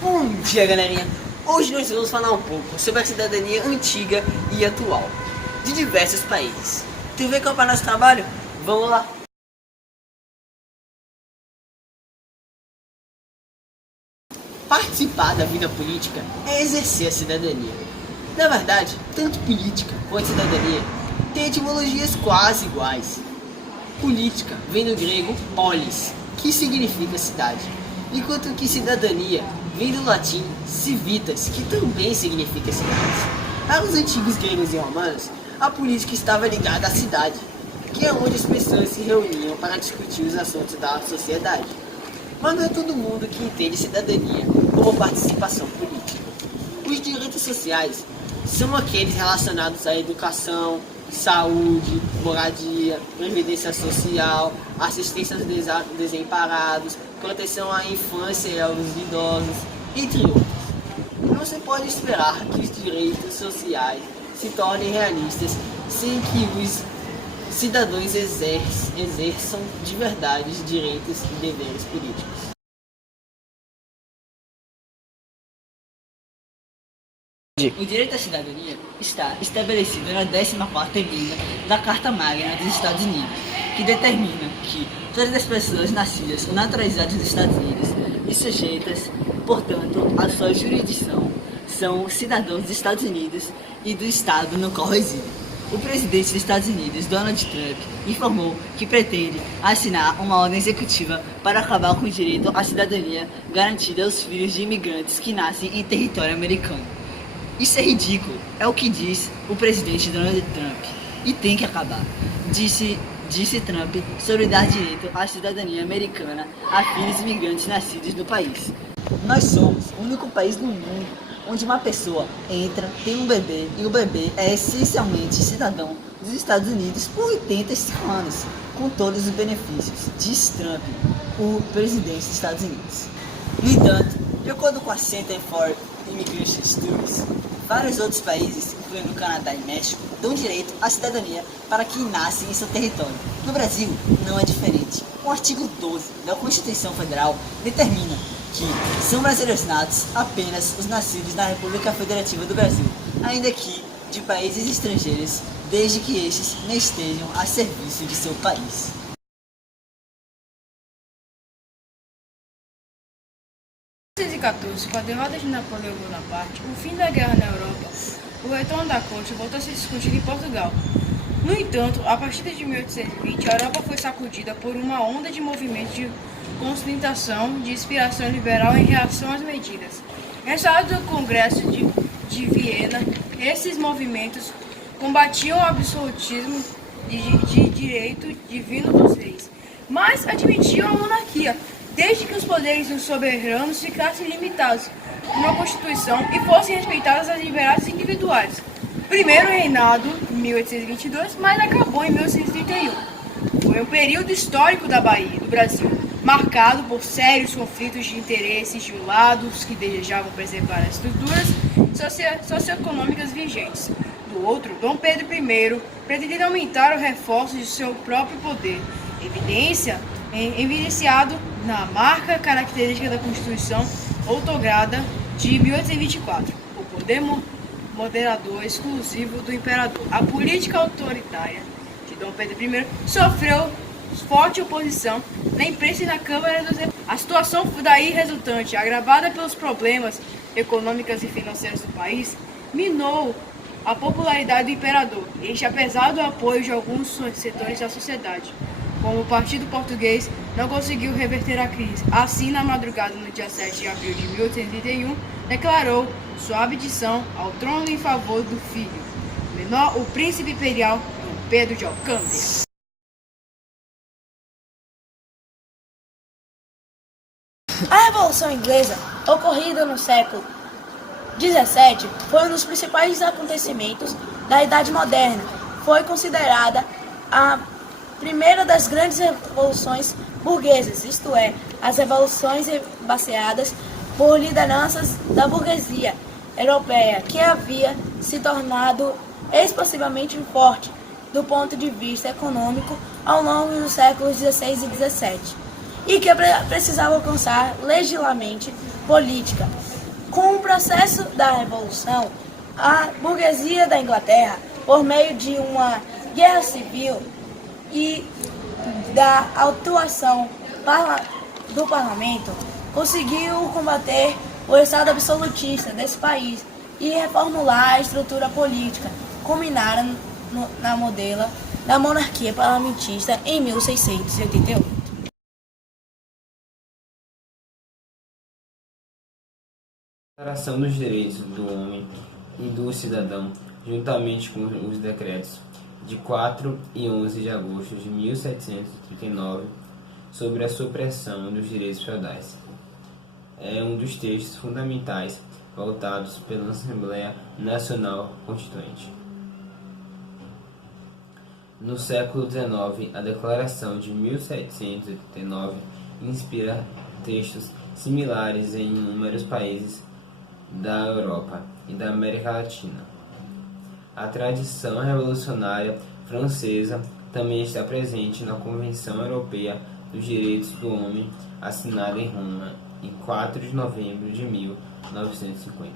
Bom dia, galerinha! Hoje nós vamos falar um pouco sobre a cidadania antiga e atual de diversos países. Tu vem comprar nosso trabalho? Vamos lá! Participar da vida política é exercer a cidadania. Na verdade, tanto política quanto cidadania têm etimologias quase iguais. Política vem do grego polis, que significa cidade, enquanto que cidadania vem do latim civitas, que também significa cidades. Para os antigos gregos e romanos, a política estava ligada à cidade, que é onde as pessoas se reuniam para discutir os assuntos da sociedade. Mas não é todo mundo que entende cidadania como participação política. Os direitos sociais são aqueles relacionados à educação, saúde, moradia, previdência social, assistência aos desamparados, proteção à infância e aos idosos, entre outros. Não se pode esperar que os direitos sociais se tornem realistas sem que os cidadãos exerçam de verdade os direitos e deveres políticos. O direito à cidadania está estabelecido na 14ª emenda da Carta Magna dos Estados Unidos, que determina que todas as pessoas nascidas ou naturalizadas dos Estados Unidos e sujeitas, portanto, à sua jurisdição, são cidadãos dos Estados Unidos e do estado no qual residem. O presidente dos Estados Unidos, Donald Trump, informou que pretende assinar uma ordem executiva para acabar com o direito à cidadania garantida aos filhos de imigrantes que nascem em território americano. Isso é ridículo, é o que diz o presidente Donald Trump, e tem que acabar, disse Trump sobre dar direito à cidadania americana a filhos imigrantes nascidos no país. Nós somos o único país no mundo onde uma pessoa entra, tem um bebê e o bebê é essencialmente cidadão dos Estados Unidos por 85 anos, com todos os benefícios, diz Trump, o presidente dos Estados Unidos. No entanto, de acordo com a Center for Immigration Studies, vários outros países, incluindo o Canadá e México, dão direito à cidadania para quem nasce em seu território. No Brasil, não é diferente. O artigo 12 da Constituição Federal determina que são brasileiros natos apenas os nascidos na República Federativa do Brasil, ainda que de países estrangeiros, desde que estes não estejam a serviço de seu país. Em 1914, com a derrota de Napoleão Bonaparte, o fim da guerra na Europa, o retorno da corte voltou a ser discutido em Portugal. No entanto, a partir de 1820, a Europa foi sacudida por uma onda de movimentos de constatação de inspiração liberal em reação às medidas. Resultado do Congresso de Viena, esses movimentos combatiam o absolutismo de direito divino dos reis, mas admitiam a monarquia, desde que os poderes dos soberanos ficassem limitados numa Constituição e fossem respeitadas as liberdades individuais. Primeiro reinado, em 1822, mas acabou em 1831. Foi um período histórico da Bahia, do Brasil, marcado por sérios conflitos de interesses de lados que desejavam preservar as estruturas socioeconômicas vigentes. Do outro, Dom Pedro I pretendia aumentar o reforço de seu próprio poder, evidenciado na marca característica da Constituição outorgada de 1824, o poder moderador exclusivo do imperador. A política autoritária de Dom Pedro I sofreu forte oposição na imprensa e na Câmara dos Deputados. A situação daí resultante, agravada pelos problemas econômicos e financeiros do país, minou a popularidade do imperador, este apesar do apoio de alguns setores da sociedade, como o Partido Português, não conseguiu reverter a crise. Assim, na madrugada do dia 7 de abril de 1831, declarou sua abdição ao trono em favor do filho menor, o príncipe imperial Dom Pedro de Alcântara. A Revolução Inglesa, ocorrida no século XVII, foi um dos principais acontecimentos da Idade Moderna. Foi considerada a primeira das grandes revoluções burguesas, isto é, as revoluções baseadas por lideranças da burguesia europeia, que havia se tornado expansivamente forte do ponto de vista econômico ao longo dos séculos XVI e XVII, e que precisava alcançar legitimamente política Com o processo da Revolução, a burguesia da Inglaterra, por meio de uma guerra civil e da atuação do parlamento, conseguiu combater o estado absolutista desse país e reformular a estrutura política, culminaram na monarquia parlamentarista em 1688. Declaração dos Direitos do Homem e do Cidadão, juntamente com os decretos de 4 e 11 de agosto de 1739 sobre a supressão dos direitos feudais. É um dos textos fundamentais votados pela Assembleia Nacional Constituinte. No século XIX, a Declaração de 1789 inspira textos similares em inúmeros países da Europa e da América Latina. A tradição revolucionária francesa também está presente na Convenção Europeia dos Direitos do Homem, assinada em Roma em 4 de novembro de 1950.